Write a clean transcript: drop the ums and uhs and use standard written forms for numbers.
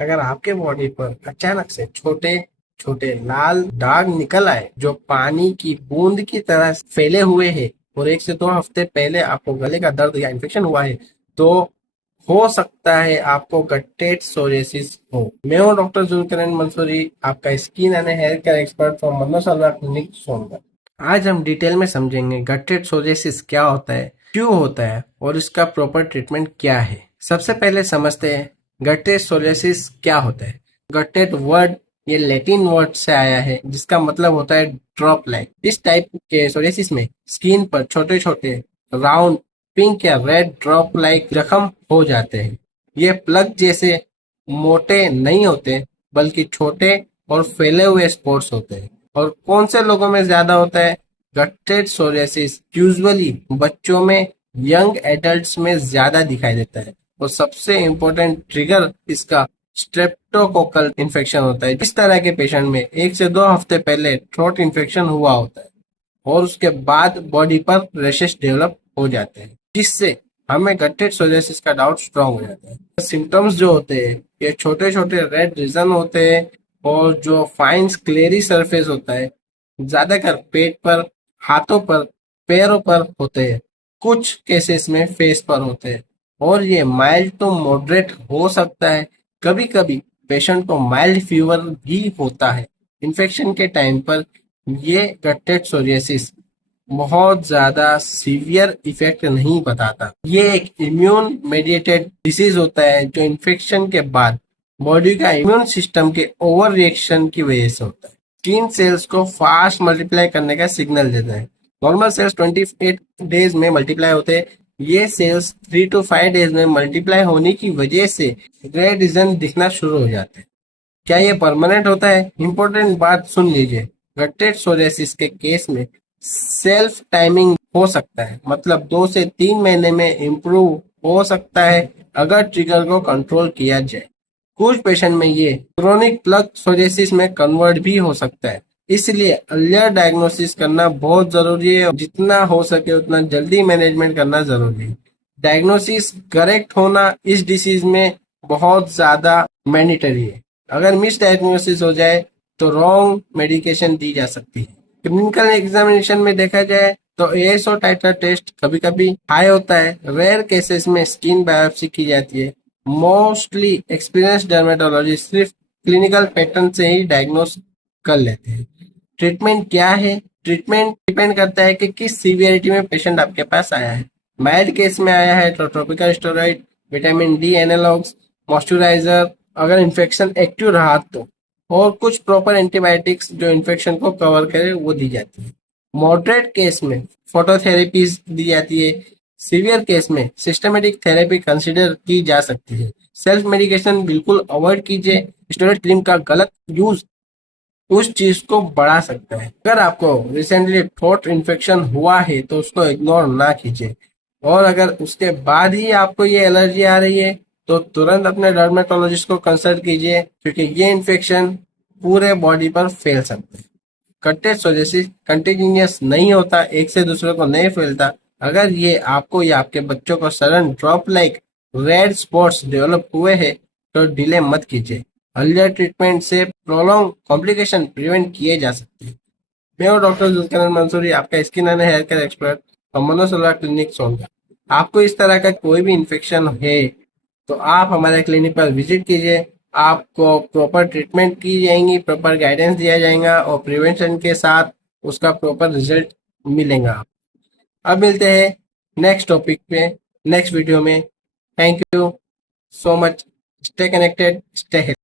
अगर आपके बॉडी पर अचानक से छोटे छोटे लाल दाग निकल आए जो पानी की बूंद की तरह फैले हुए हैं और 1 से 2 हफ्ते पहले आपको गले का दर्द या इन्फेक्शन हुआ है, तो हो सकता है आपको गट्टेड सोरियासिस हो। मैं हूँ डॉक्टर जुल्करन मंसूरी, आपका skin and hair care expert from Manosalwa clinic Sonbhadra. आज हम डिटेल में समझेंगे गट्टेड सोरियासिस क्या होता है, क्यों होता है और इसका प्रॉपर ट्रीटमेंट क्या है। सबसे पहले समझते हैं गट्टेड सोरियासिस क्या होता है। गट्टेड वर्ड ये लैटिन वर्ड से आया है जिसका मतलब होता है ड्रॉप लाइक। इस टाइप के सोरियासिस में स्किन पर छोटे छोटे राउंड पिंक या रेड ड्रॉप लाइक जख्म हो जाते हैं। ये प्लग जैसे मोटे नहीं होते बल्कि छोटे और फैले हुए स्पॉट्स होते हैं। और कौन से लोगों में ज्यादा होता है? गट्टेड सोरियासिस यूजुअली बच्चों में, यंग एडल्ट्स में ज्यादा दिखाई देता है और सबसे इम्पोर्टेंट ट्रिगर इसका स्ट्रेप्टोकोकल इन्फेक्शन होता है। इस तरह के पेशेंट में 1 से 2 हफ्ते पहले थ्रोट इन्फेक्शन हुआ होता है और उसके बाद बॉडी पर रैशेस डेवलप हो जाते हैं, जिससे हमें गट्टेड सोरियासिस का डाउट स्ट्रांग हो जाता है। सिम्टम्स जो होते हैं ये छोटे छोटे रेड रीजन होते हैं और जो फाइन क्लेरी सरफेस होता है ज्यादातर पेट पर, हाथों पर, पैरों पर होते हैं। कुछ केसेस में फेस पर होते हैं और ये माइल्ड टू मॉडरेट हो सकता है। कभी कभी पेशेंट को माइल्ड फीवर भी होता है। इन्फेक्शन के टाइम पर ये गट्टेड सोरियासिस बहुत ज्यादा सीवियर इफेक्ट नहीं बताता। ये एक इम्यून मेडिएटेड डिसीज होता है जो इन्फेक्शन के बाद बॉडी का इम्यून सिस्टम के ओवर रिएक्शन की वजह से होता है। स्किन सेल्स को फास्ट मल्टीप्लाई करने का सिग्नल देता है। नॉर्मल सेल्स 28 डेज में मल्टीप्लाई होते हैं। ये सेल्स 3 to 5 डेज में मल्टीप्लाई होने की वजह से रेड रीजन दिखना शुरू हो जाते हैं। क्या ये परमानेंट होता है? इंपॉर्टेंट बात सुन लीजिए। गट्टेड सोरियासिस के केस में सेल्फ टाइमिंग हो सकता है, मतलब 2 से 3 महीने में इम्प्रूव हो सकता है अगर ट्रिगर को कंट्रोल किया जाए। कुछ पेशेंट में ये क्रोनिक प्लग सोरियासिस में कन्वर्ट भी हो सकता है। इसलिए अर्लियर डायग्नोसिस करना बहुत जरूरी है और जितना हो सके उतना जल्दी मैनेजमेंट करना जरूरी है। डायग्नोसिस करेक्ट होना इस डिसीज में बहुत ज्यादा मैंडेटरी है। अगर मिस डायग्नोसिस हो जाए तो रॉन्ग मेडिकेशन दी जा सकती है। क्लिनिकल एग्जामिनेशन में देखा जाए तो एएसओ टाइटर टेस्ट कभी कभी हाई होता है। रेयर केसेस में स्किन बायोप्सी की जाती है। मोस्टली एक्सपीरियंस डर्मेटोलॉजिस्ट सिर्फ क्लिनिकल पैटर्न से ही डायग्नोस कर लेते हैं। ट्रीटमेंट क्या है? ट्रीटमेंट डिपेंड करता है कि किस सीवियरिटी में पेशेंट आपके पास आया है। माइल्ड केस में आया है तो topical steroid, vitamin D analogues, moisturiser अगर इन्फेक्शन एक्टिव रहा तो, और कुछ प्रॉपर एंटीबायोटिक्स जो इन्फेक्शन को कवर करे वो दी जाती है। मॉडरेट केस में फोटोथेरेपी दी जाती है। सीवियर केस में सिस्टमेटिक थेरेपी कंसिडर की जा सकती है। सेल्फ मेडिकेशन बिल्कुल अवॉइड कीजिए। स्टेरॉइड क्रीम का गलत यूज उस चीज को बढ़ा सकता है। अगर आपको रिसेंटली थ्रोट इन्फेक्शन हुआ है तो उसको इग्नोर ना कीजिए, और अगर उसके बाद ही आपको ये एलर्जी आ रही है तो तुरंत अपने डर्मेटोलॉजिस्ट को कंसल्ट कीजिए, क्योंकि ये इन्फेक्शन पूरे बॉडी पर फैल सकते हैं। गट्टेड सोरियासिस कंटिन्यूअस नहीं होता, एक से दूसरे को नहीं फैलता। अगर ये आपको या आपके बच्चों को sudden drop like red spots develop हुए हैं तो डिले मत कीजिए। अर्लियर ट्रीटमेंट से प्रोलॉन्ग कॉम्प्लिकेशन प्रिवेंट किए जा सकते हैं। मैं हूँ डॉक्टर जुल्करन मंसूरी, आपका skin and hair care expert और मनोसलवा क्लिनिक सोनभद्र। आपको इस तरह का कोई भी इन्फेक्शन है तो आप हमारे क्लिनिक पर विजिट कीजिए। आपको प्रॉपर ट्रीटमेंट की जाएंगी, प्रॉपर गाइडेंस दिया जाएगा और प्रिवेंशन के साथ उसका प्रॉपर रिजल्ट मिलेगा। अब मिलते हैं नेक्स्ट टॉपिक पे, नेक्स्ट वीडियो में। Thank you so much. Stay connected, stay healthy.